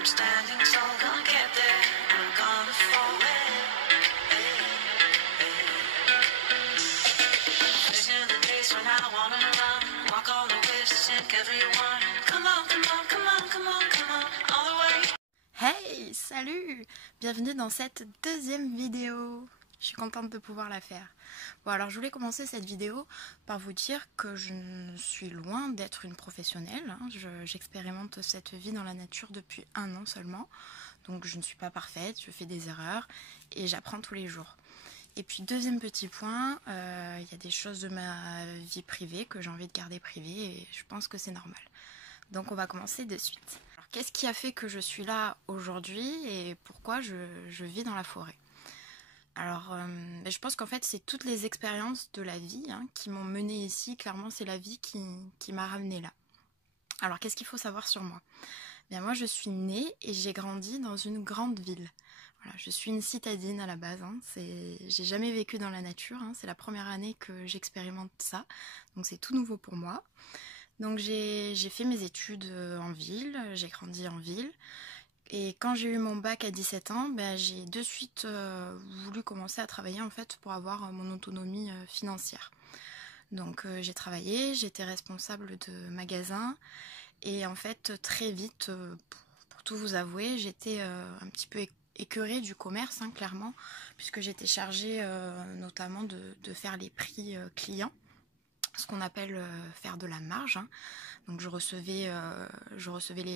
I'm standing tall, gonna get there, I'm gonna fall. Vision the days when I wanna run, walk all the ways to sink everyone. Come on, come on, come on, come on, come on, all the way. Hey, salut! Bienvenue dans cette deuxième vidéo. Je suis contente de pouvoir la faire. Bon, alors je voulais commencer cette vidéo par vous dire que je suis loin d'être une professionnelle. J'expérimente cette vie dans la nature depuis 1 an seulement. Donc je ne suis pas parfaite, je fais des erreurs et j'apprends tous les jours. Et puis deuxième petit point, il y a des choses de ma vie privée que j'ai envie de garder privées et je pense que c'est normal. Donc on va commencer de suite. Alors qu'est-ce qui a fait que je suis là aujourd'hui et pourquoi je vis dans la forêt ? Alors je pense qu'en fait c'est toutes les expériences de la vie qui m'ont menée ici. Clairement c'est la vie qui m'a ramenée là. Alors qu'est-ce qu'il faut savoir sur moi ? Bien, moi je suis née et j'ai grandi dans une grande ville. Voilà, je suis une citadine à la base. J'ai jamais vécu dans la nature. C'est la première année que j'expérimente ça. Donc c'est tout nouveau pour moi. Donc j'ai fait mes études en ville, j'ai grandi en ville. Et quand j'ai eu mon bac à 17 ans, j'ai de suite voulu commencer à travailler en fait pour avoir mon autonomie financière. Donc j'ai travaillé, j'étais responsable de magasin et en fait très vite, pour tout vous avouer, j'étais un petit peu écœurée du commerce, clairement, puisque j'étais chargée notamment de faire les prix clients, ce qu'on appelle faire de la marge. Donc je recevais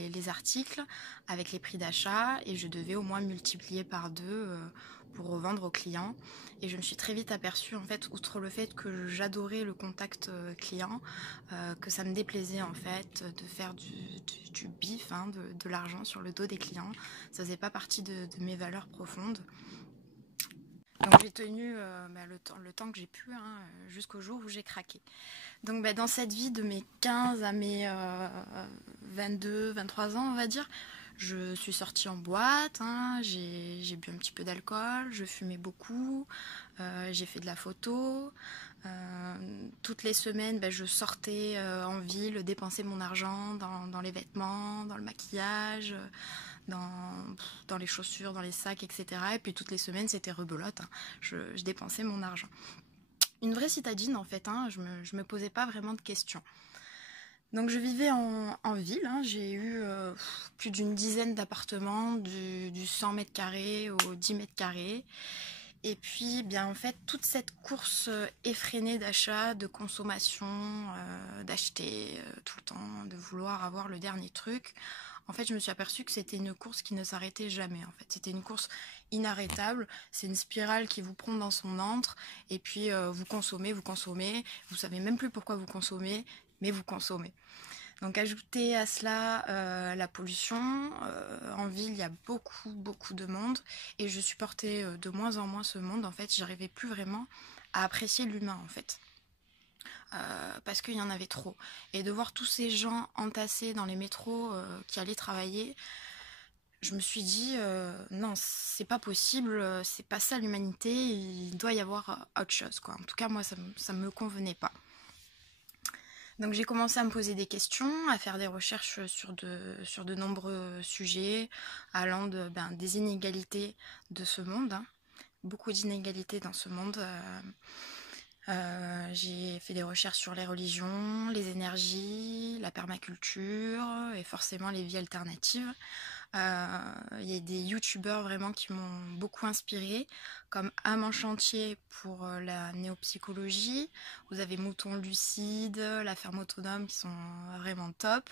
les articles avec les prix d'achat et je devais au moins multiplier par 2 pour revendre aux clients. Et je me suis très vite aperçue, en fait, outre le fait que j'adorais le contact client, que ça me déplaisait en fait de faire du bif, de l'argent sur le dos des clients. Ça faisait pas partie de mes valeurs profondes. Donc j'ai tenu le temps que j'ai pu jusqu'au jour où j'ai craqué. Donc dans cette vie de mes 15 à mes 22, 23 ans on va dire, je suis sortie en boîte, j'ai bu un petit peu d'alcool, je fumais beaucoup, j'ai fait de la photo. Toutes les semaines je sortais en ville, dépenser mon argent dans les vêtements, dans le maquillage, dans les chaussures, dans les sacs, etc. Et puis toutes les semaines c'était rebelote, je dépensais mon argent. Une vraie citadine en fait, je me posais pas vraiment de questions. Donc je vivais en ville, j'ai eu plus d'une dizaine d'appartements, du 100 mètres carrés au 10 mètres carrés. Et puis bien en fait toute cette course effrénée d'achat, de consommation, d'acheter tout le temps, de vouloir avoir le dernier truc. En fait, je me suis aperçue que c'était une course qui ne s'arrêtait jamais. En fait, c'était une course inarrêtable. C'est une spirale qui vous prend dans son antre. Et puis, vous consommez. Vous savez même plus pourquoi vous consommez, mais vous consommez. Donc, ajoutez à cela la pollution. En ville, il y a beaucoup de monde. Et je supportais de moins en moins ce monde. En fait, j'arrivais plus vraiment à apprécier l'humain, en fait. Parce qu'il y en avait trop. Et de voir tous ces gens entassés dans les métros qui allaient travailler, je me suis dit non, c'est pas possible, c'est pas ça l'humanité, il doit y avoir autre chose, quoi. En tout cas, moi, ça me convenait pas. Donc j'ai commencé à me poser des questions, à faire des recherches sur de nombreux sujets, allant des inégalités de ce monde, beaucoup d'inégalités dans ce monde. J'ai fait des recherches sur les religions, les énergies, la permaculture et forcément les vies alternatives. Il y a des youtubeurs vraiment qui m'ont beaucoup inspirée, comme Âme en chantier pour la néopsychologie. Vous avez Mouton Lucide, La Ferme Autonome qui sont vraiment top.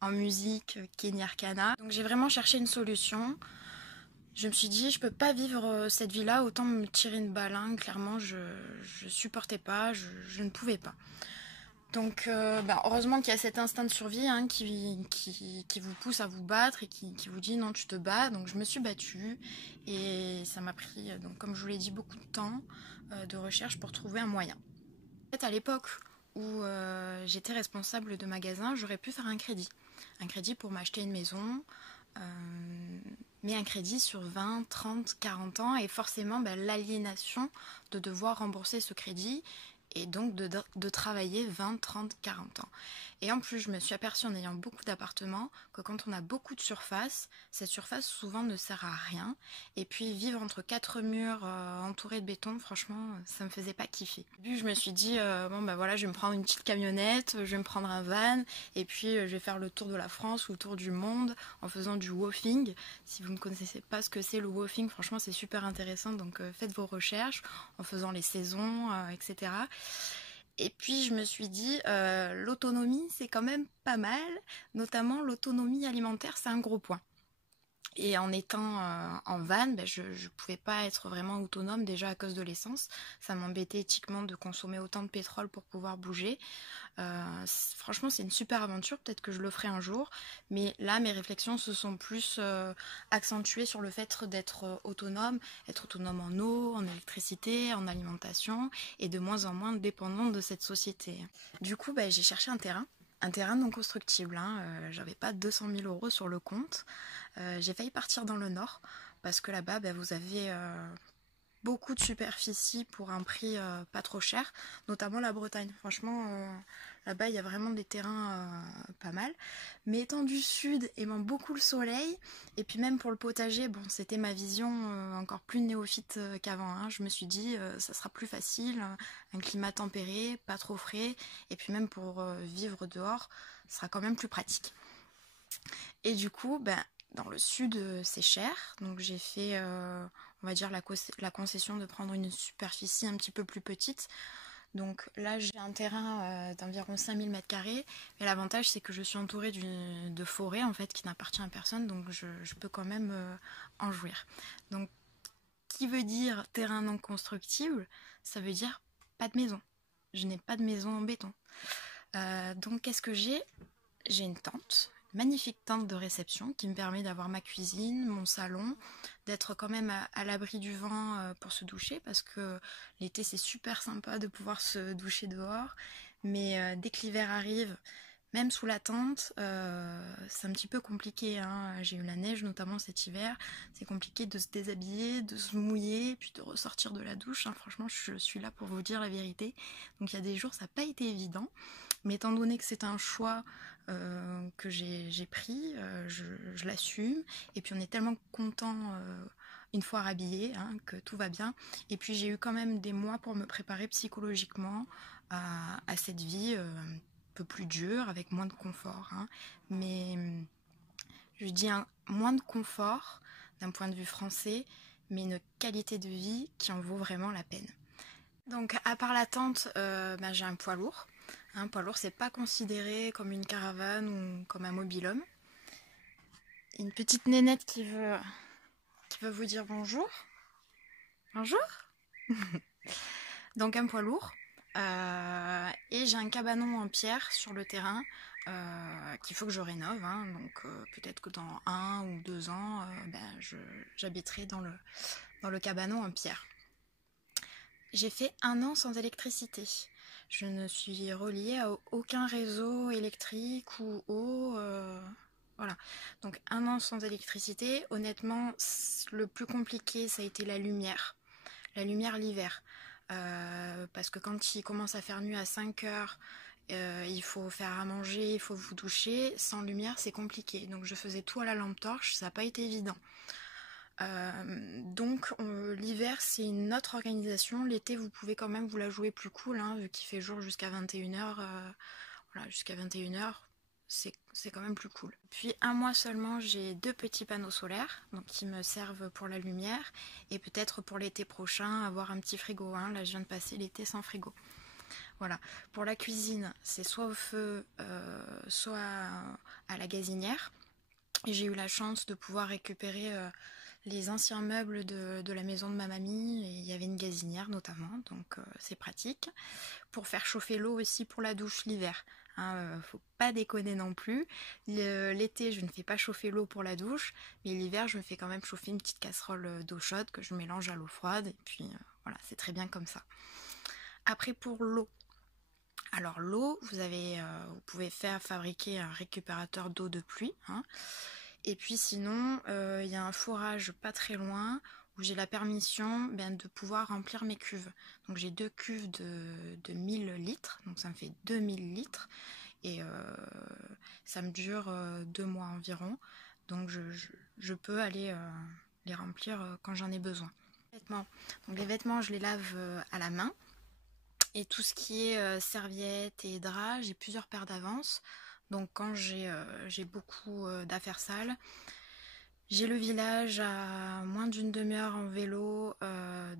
En musique, Kenny Arcana. Donc j'ai vraiment cherché une solution. Je me suis dit, je peux pas vivre cette vie-là, autant me tirer une balle. Clairement, je supportais pas, je ne pouvais pas. Donc, heureusement qu'il y a cet instinct de survie qui vous pousse à vous battre et qui vous dit non, tu te bats. Donc, je me suis battue et ça m'a pris, donc, comme je vous l'ai dit, beaucoup de temps de recherche pour trouver un moyen. En fait, à l'époque où j'étais responsable de magasin, j'aurais pu faire un crédit pour m'acheter une maison. Mais un crédit sur 20, 30, 40 ans et forcément l'aliénation de devoir rembourser ce crédit et donc de travailler 20, 30, 40 ans. Et en plus, je me suis aperçue en ayant beaucoup d'appartements que quand on a beaucoup de surface, cette surface souvent ne sert à rien. Et puis vivre entre quatre murs entourés de béton, franchement, ça me faisait pas kiffer. Au début, je me suis dit, bon bah voilà, je vais me prendre une petite camionnette, je vais me prendre un van, et puis je vais faire le tour de la France ou le tour du monde en faisant du woofing. Si vous ne connaissez pas ce que c'est le woofing, franchement c'est super intéressant, donc faites vos recherches en faisant les saisons, etc. Et puis je me suis dit, l'autonomie c'est quand même pas mal, notamment l'autonomie alimentaire, c'est un gros point. Et en étant en van, ben, je ne pouvais pas être vraiment autonome déjà à cause de l'essence. Ça m'embêtait éthiquement de consommer autant de pétrole pour pouvoir bouger. Franchement, c'est une super aventure. Peut-être que je le ferai un jour. Mais là, mes réflexions se sont plus accentuées sur le fait d'être autonome. Être autonome en eau, en électricité, en alimentation. Et de moins en moins dépendante de cette société. Du coup, ben, j'ai cherché un terrain non constructible, hein. J'avais pas 200 000 € sur le compte. J'ai failli partir dans le nord parce que là-bas bah, vous avez beaucoup de superficie pour un prix pas trop cher, notamment la Bretagne. Franchement, là-bas il y a vraiment des terrains pas mal. Mais étant du sud, aimant beaucoup le soleil, et puis même pour le potager, bon, c'était ma vision encore plus néophyte qu'avant, hein. Je me suis dit, ça sera plus facile, un climat tempéré, pas trop frais, et puis même pour vivre dehors, ce sera quand même plus pratique. Et du coup, ben, dans le sud, c'est cher, donc j'ai fait, on va dire, la concession de prendre une superficie un petit peu plus petite. Donc là, j'ai un terrain d'environ 5000 m², mais l'avantage, c'est que je suis entourée de forêts, en fait, qui n'appartient à personne, donc je peux quand même en jouir. Donc, qui veut dire terrain non constructible, ça veut dire pas de maison. Je n'ai pas de maison en béton. Donc, qu'est-ce que j'ai ? J'ai une tente, magnifique tente de réception qui me permet d'avoir ma cuisine, mon salon, d'être quand même à l'abri du vent pour se doucher parce que l'été c'est super sympa de pouvoir se doucher dehors, mais dès que l'hiver arrive, même sous la tente, c'est un petit peu compliqué, hein. J'ai eu la neige notamment cet hiver, c'est compliqué de se déshabiller, de se mouiller, puis de ressortir de la douche, hein. Franchement, je suis là pour vous dire la vérité. Donc il y a des jours, ça n'a pas été évident, mais étant donné que c'est un choix que j'ai pris, je l'assume, et puis on est tellement content une fois rhabillé, hein, que tout va bien. Et puis j'ai eu quand même des mois pour me préparer psychologiquement à cette vie peu plus dur, avec moins de confort, hein. Mais je dis moins de confort d'un point de vue français, mais une qualité de vie qui en vaut vraiment la peine. Donc à part la tente, j'ai un poids lourd. Un poids lourd, c'est pas considéré comme une caravane ou comme un mobil-home. Une petite nénette qui veut vous dire bonjour. Bonjour. Donc un poids lourd. Et j'ai un cabanon en pierre sur le terrain qu'il faut que je rénove, hein. Donc peut-être que dans 1 ou 2 ans, j'habiterai dans le cabanon en pierre. J'ai fait 1 an sans électricité. Je ne suis reliée à aucun réseau électrique ou eau. Voilà. Donc 1 an sans électricité. Honnêtement, le plus compliqué, ça a été la lumière. La lumière l'hiver. Parce que quand il commence à faire nuit à 5 heures, il faut faire à manger, il faut vous doucher. Sans lumière, c'est compliqué. Donc je faisais tout à la lampe torche, ça n'a pas été évident. Donc l'hiver c'est une autre organisation. L'été vous pouvez quand même vous la jouer plus cool, hein, vu qu'il fait jour jusqu'à 21 h. Voilà, jusqu'à 21 h, c'est quand même plus cool. Puis 1 mois seulement, j'ai 2 petits panneaux solaires, donc qui me servent pour la lumière, et peut-être pour l'été prochain avoir un petit frigo, hein. Là je viens de passer l'été sans frigo. Voilà. Pour la cuisine, c'est soit au feu, soit à la gazinière. Et j'ai eu la chance de pouvoir récupérer les anciens meubles de la maison de ma mamie, et il y avait une gazinière notamment, donc c'est pratique. Pour faire chauffer l'eau aussi pour la douche l'hiver, hein, faut pas déconner non plus. L'été je ne fais pas chauffer l'eau pour la douche, mais l'hiver je me fais quand même chauffer une petite casserole d'eau chaude que je mélange à l'eau froide, et puis voilà, c'est très bien comme ça. Après pour l'eau. Alors l'eau, vous pouvez faire fabriquer un récupérateur d'eau de pluie, hein. Et puis sinon, il y a un forage pas très loin où j'ai la permission de pouvoir remplir mes cuves. Donc j'ai 2 cuves de 1000 litres, donc ça me fait 2000 litres et ça me dure 2 mois environ. Donc je peux aller les remplir quand j'en ai besoin. Donc les vêtements, je les lave à la main. Et tout ce qui est serviettes et draps, j'ai plusieurs paires d'avance. Donc quand j'ai beaucoup d'affaires sales, j'ai le village à moins d'une demi-heure en vélo,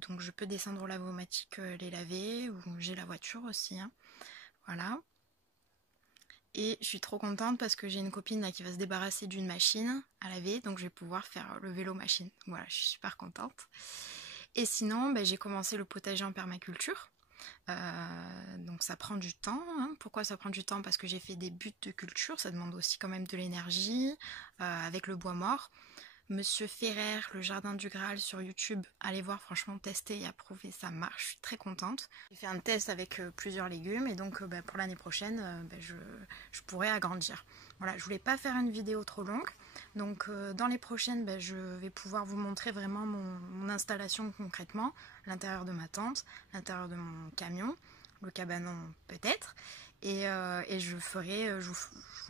donc je peux descendre au lavomatique les laver, ou j'ai la voiture aussi, hein. Voilà. Et je suis trop contente parce que j'ai une copine là, qui va se débarrasser d'une machine à laver, donc je vais pouvoir faire le vélo machine. Voilà, je suis super contente. Et sinon, j'ai commencé le potager en permaculture. Donc ça prend du temps, hein. Pourquoi ça prend du temps? Parce que j'ai fait des buts de culture, ça demande aussi quand même de l'énergie, avec le bois mort. Monsieur Ferrer, le jardin du Graal sur YouTube, allez voir, franchement, tester et approuver, ça marche, je suis très contente. J'ai fait un test avec plusieurs légumes et donc pour l'année prochaine, je pourrai agrandir. Voilà, je voulais pas faire une vidéo trop longue, donc dans les prochaines, je vais pouvoir vous montrer vraiment mon installation concrètement, l'intérieur de ma tente, l'intérieur de mon camion, le cabanon peut-être, et je vous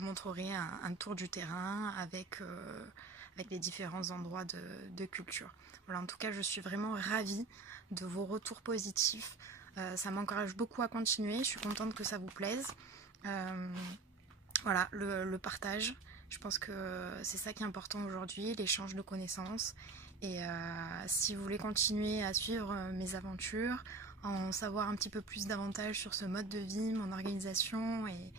montrerai un tour du terrain avec les différents endroits de culture. Voilà, en tout cas, je suis vraiment ravie de vos retours positifs. Ça m'encourage beaucoup à continuer. Je suis contente que ça vous plaise. Voilà, le partage. Je pense que c'est ça qui est important aujourd'hui, l'échange de connaissances. Et si vous voulez continuer à suivre mes aventures, en savoir un petit peu plus davantage sur ce mode de vie, mon organisation et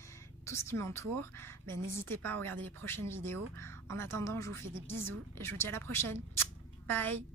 tout ce qui m'entoure, n'hésitez pas à regarder les prochaines vidéos. En attendant, je vous fais des bisous et je vous dis à la prochaine. Bye!